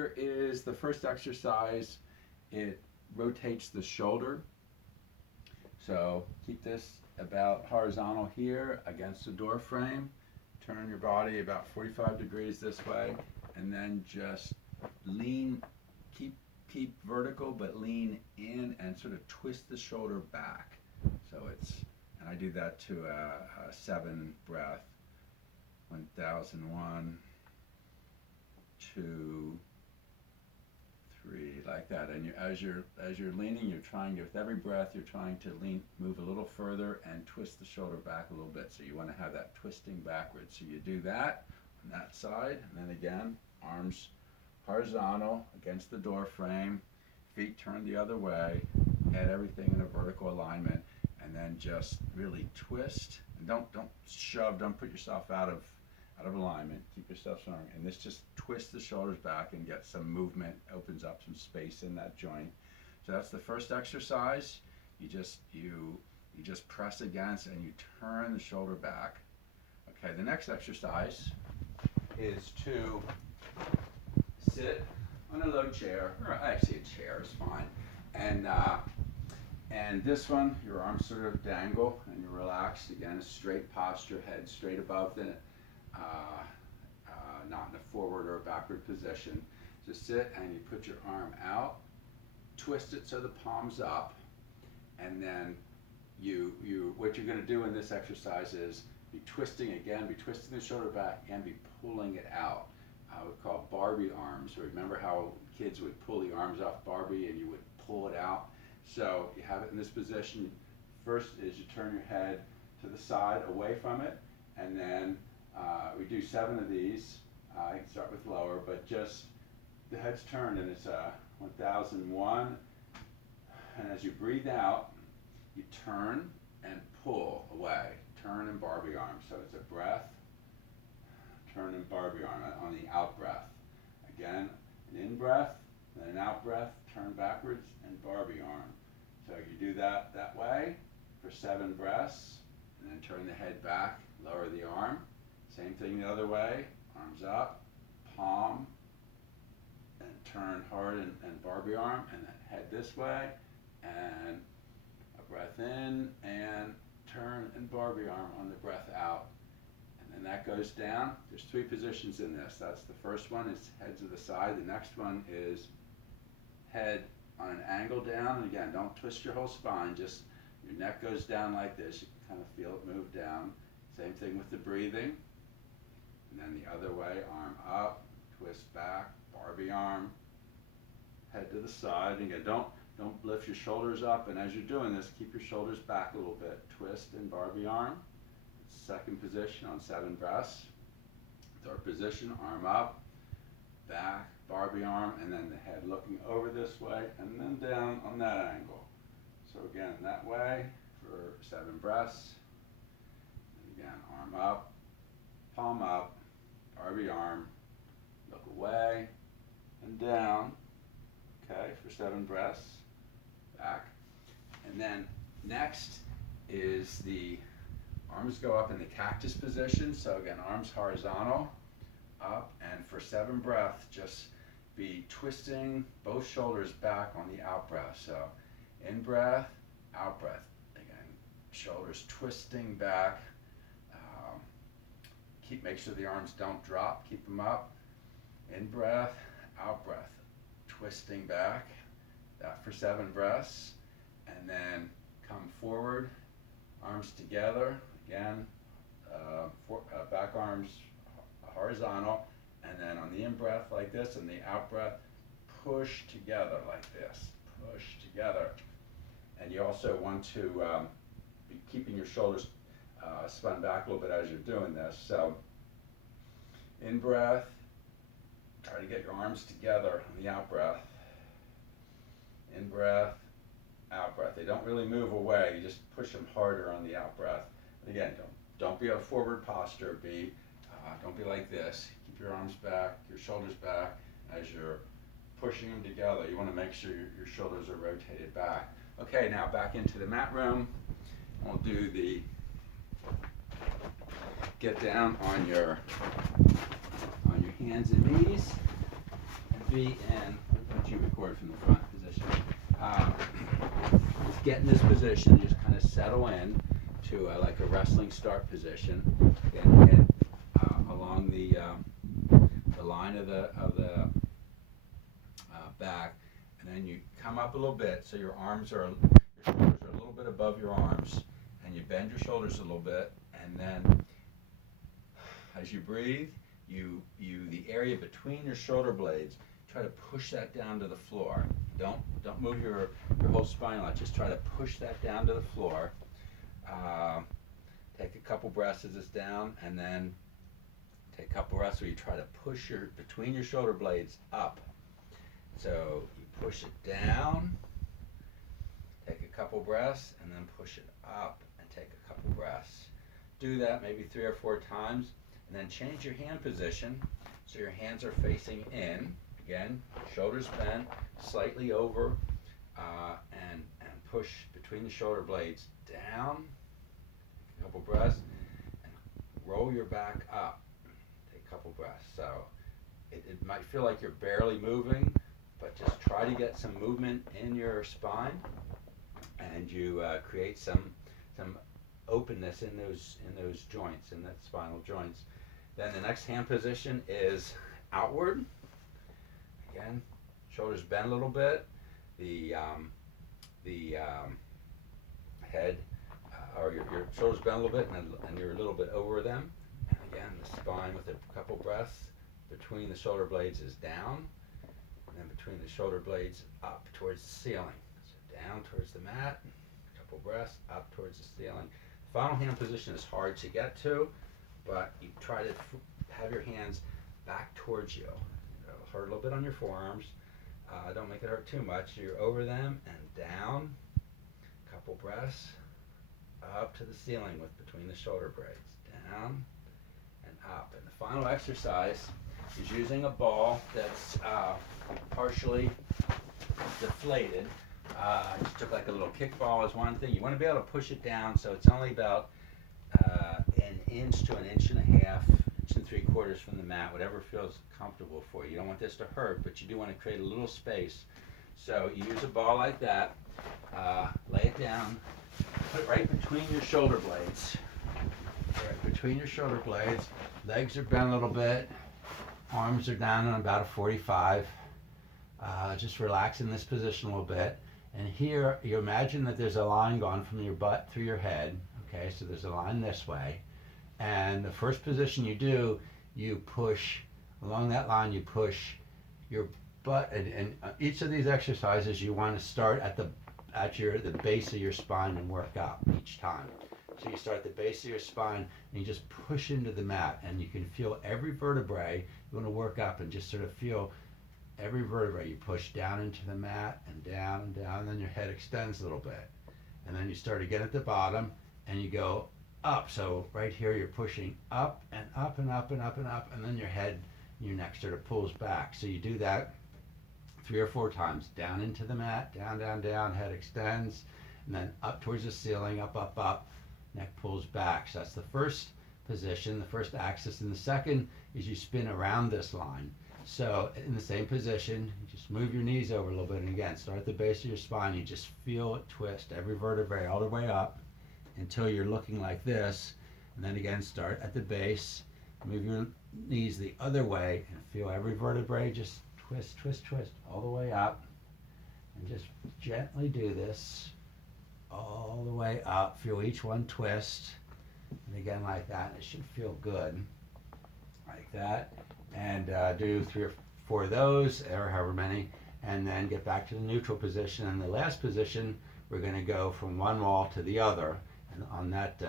here is the first exercise. It rotates the shoulder. So keep this about horizontal here against the door frame. Turn your body about 45 degrees this way, and then just lean, keep vertical, but lean in and sort of twist the shoulder back. So it's, and I do that to a 7 breath. 1001, 2, 3, like that. And as you're leaning, you're trying to, with every breath, you're trying to move a little further and twist the shoulder back a little bit. So you want to have that twisting backwards. So you do that on that side, and then again, arms horizontal against the door frame, feet turned the other way, head everything in a vertical alignment, and then just really twist. And don't shove. Don't put yourself out of alignment. Keep yourself strong. And this just twists the shoulders back and gets some movement, opens up some space in that joint. So that's the first exercise. You just press against and you turn the shoulder back. Okay, the next exercise is to sit on a low chair, or actually a chair is fine. And this one, your arms sort of dangle and you're relaxed. Again, a straight posture, head straight above the not in a forward or a backward position. Just sit and you put your arm out, twist it so the palm's up, and then what you're going to do in this exercise is be twisting the shoulder back and be pulling it out. We call Barbie arms. So remember how kids would pull the arms off Barbie and you would pull it out? So you have it in this position. First is you turn your head to the side away from it, and then we do 7 of these. You can start with lower, but just the head's turned, and it's 1001. And as you breathe out, you turn and pull away. Turn and Barbie arm. So it's a breath, turn and Barbie arm on the out breath. Again, an in breath, then an out breath, turn backwards, and Barbie arm. So you do that way for 7 breaths, and then turn the head back, lower the arm. Same thing the other way, arms up, palm, and turn hard and Barbie arm, and then head this way, and a breath in, and turn and Barbie arm on the breath out. And then that goes down. There's 3 positions in this. That's the first one, is head to the side. The next one is head on an angle down, and again, don't twist your whole spine, just your neck goes down like this. You can kind of feel it move down. Same thing with the breathing. And then the other way, arm up, twist back, Barbie arm, head to the side. And again, don't lift your shoulders up, and as you're doing this, keep your shoulders back a little bit. Twist and Barbie arm. Second position on 7 breaths. Third position, arm up, back, Barbie arm, and then the head looking over this way, and then down on that angle. So again, that way for 7 breaths. And again, arm up, palm up, Barbie arm, look away and down, okay, for 7 breaths, back. And then next is the arms go up in the cactus position. So again, arms horizontal, up, and for 7 breaths, just be twisting both shoulders back on the out breath. So in breath, out breath. Again, shoulders twisting back. Make sure the arms don't drop, keep them up. In breath, out breath, twisting back. That for 7 breaths. And then come forward, arms together. Again, back arms horizontal. And then on the in breath like this, and the out breath, push together like this. Push together. And you also want to be keeping your shoulders spun back a little bit as you're doing this. So in breath, try to get your arms together on the out breath. In breath, out breath. They don't really move away. You just push them harder on the out breath. And again, don't be a forward posture. Don't be like this. Keep your arms back, your shoulders back as you're pushing them together. You want to make sure your shoulders are rotated back. Okay, now back into the mat room. We'll do the get down on your hands and knees, and be in, once you record from the front position, just get in this position, just kind of settle in to like a wrestling start position, and get along the line of the back, and then you come up a little bit so your shoulders are a little bit above your arms, and you bend your shoulders a little bit, and then as you breathe, the area between your shoulder blades, try to push that down to the floor. Don't move your whole spine a lot. Just try to push that down to the floor. Take a couple breaths as it's down, and then take a couple breaths where you try to push between your shoulder blades up. So you push it down, take a couple breaths, and then push it up and take a couple breaths. Do that maybe 3 or 4 times, and then change your hand position so your hands are facing in. Again, shoulders bent, slightly over, and push between the shoulder blades down. Take a couple breaths, and roll your back up. Take a couple breaths. So it might feel like you're barely moving, but just try to get some movement in your spine, and you create some openness in those joints, in that spinal joints. Then the next hand position is outward. Again, shoulders bend a little bit. The head, or your shoulders bend a little bit, and you're a little bit over them. And again, the spine with a couple breaths between the shoulder blades is down, and then between the shoulder blades up towards the ceiling. So down towards the mat, a couple breaths, up towards the ceiling. Final hand position is hard to get to, but you try to have your hands back towards you. It'll hurt a little bit on your forearms. Don't make it hurt too much. You're over them and down. Couple breaths. Up to the ceiling with between the shoulder blades. Down and up. And the final exercise is using a ball that's partially deflated. I just took like a little kickball as one thing. You want to be able to push it down so it's only about an inch to an inch and a half, inch and 3/4 from the mat, whatever feels comfortable for you. You don't want this to hurt, but you do want to create a little space. So you use a ball like that, lay it down, put it right between your shoulder blades. Right between your shoulder blades, legs are bent a little bit, arms are down on about a 45. Just relax in this position a little bit. And here, you imagine that there's a line going from your butt through your head. Okay, so there's a line this way. And the first position you do, you push, along that line, you push your butt. And each of these exercises, you want to start at the base of your spine and work up each time. So you start at the base of your spine, and you just push into the mat. And you can feel every vertebrae. You want to work up and just sort of feel every vertebrae. You push down into the mat and down and down, and then your head extends a little bit. And then you start again at the bottom, and you go up. So right here you're pushing up and up and up and up and up, and then your head, your neck sort of pulls back. So you do that 3 or 4 times. Down into the mat, down, down, down, head extends, and then up towards the ceiling, up, up, up, neck pulls back. So that's the first position, the first axis. And the second is you spin around this line. So in the same position, you just move your knees over a little bit, and again, start at the base of your spine. You just feel it twist every vertebrae all the way up until you're looking like this. And then again, start at the base, move your knees the other way, and feel every vertebrae just twist, twist, twist all the way up. And just gently do this all the way up. Feel each one twist. And again, like that. It should feel good. Like that. And do 3 or 4 of those, or however many, and then get back to the neutral position. And the last position, we're going to go from one wall to the other. And on that,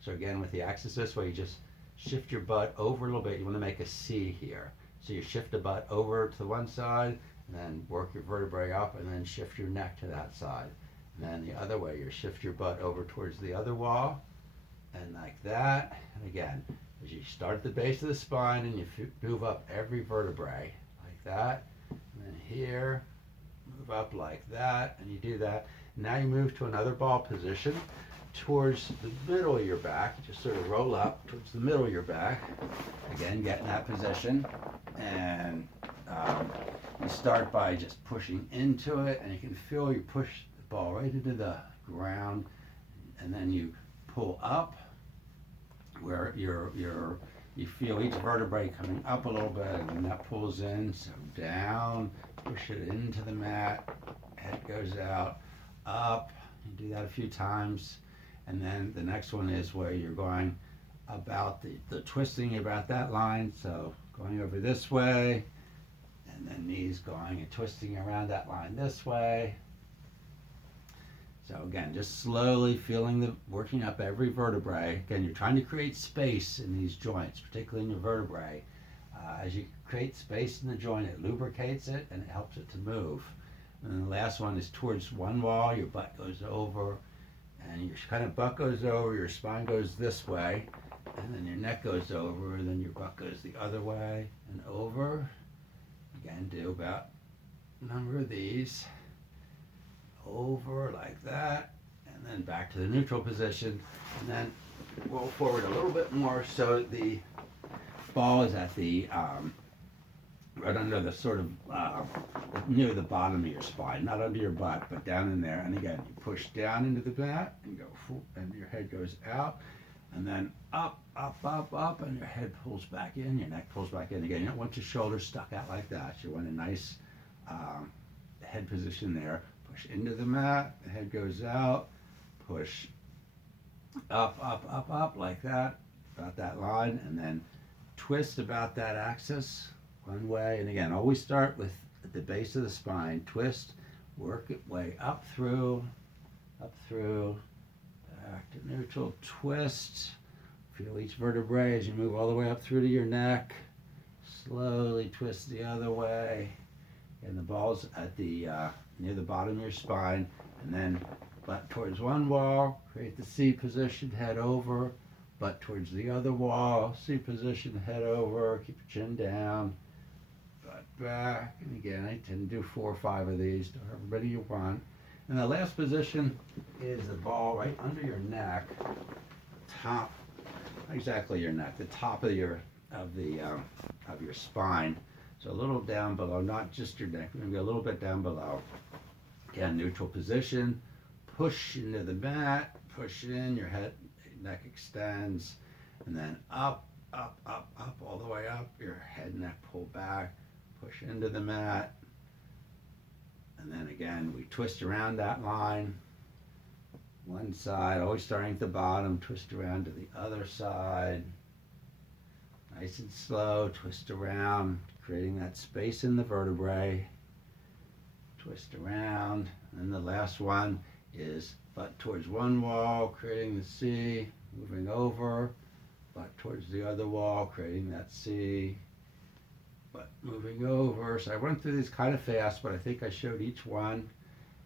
so again, with the axis this way, you just shift your butt over a little bit. You want to make a C here. So you shift the butt over to the one side, and then work your vertebrae up, and then shift your neck to that side. And then the other way, you shift your butt over towards the other wall, and like that. And again, as you start at the base of the spine, and you move up every vertebrae like that, and then here, move up like that, and you do that. Now you move to another ball position towards the middle of your back. Just sort of roll up towards the middle of your back. Again, get in that position, and start by just pushing into it, and you can feel you push the ball right into the ground, and then you pull up where you feel each vertebrae coming up a little bit, and then that pulls in, so down, push it into the mat, head goes out, up, you do that a few times, and then the next one is where you're going about the twisting about that line, so going over this way, and then knees going and twisting around that line this way. So again, just slowly feeling working up every vertebrae. Again, you're trying to create space in these joints, particularly in your vertebrae. As you create space in the joint, it lubricates it and it helps it to move. And then the last one is towards one wall, your butt goes over, and your kind of butt goes over, your spine goes this way, and then your neck goes over, and then your butt goes the other way and over. Again, do about a number of these. Over like that, and then back to the neutral position, and then roll forward a little bit more so the ball is at the right under the sort of near the bottom of your spine, not under your butt, but down in there. And again, you push down into the mat and go, and your head goes out, and then up, up, up, up, and your head pulls back in, your neck pulls back in again. You don't want your shoulders stuck out like that. You want a nice head position there. Push into the mat, the head goes out, push up, up, up, up like that, about that line, and then twist about that axis one way. And again, always start with at the base of the spine, twist, work it way up through, back to neutral, twist, feel each vertebrae as you move all the way up through to your neck, slowly twist the other way, and the ball's at the near the bottom of your spine, and then butt towards one wall, create the C position, head over, butt towards the other wall, C position, head over, keep your chin down, butt back, and again, I tend to do 4 or 5 of these, do everybody you want. And the last position is the ball right under your neck, top, not exactly your neck, the top of your spine. So a little down below, not just your neck, maybe a little bit down below. Again, neutral position, push into the mat, push in, your neck extends, and then up, up, up, up, all the way up, your head and neck pull back, push into the mat, and then again, we twist around that line, one side, always starting at the bottom, twist around to the other side, nice and slow, twist around, creating that space in the vertebrae, twist around, and the last one is butt towards one wall, creating the C, moving over, butt towards the other wall, creating that C, butt moving over. So I went through these kind of fast, but I think I showed each one.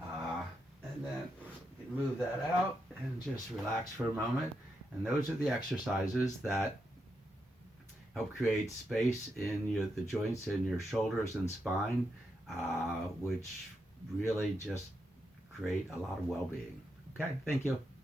And then you can move that out and just relax for a moment. And those are the exercises that help create space in the joints in your shoulders and spine, which really just create a lot of well-being. Okay, thank you.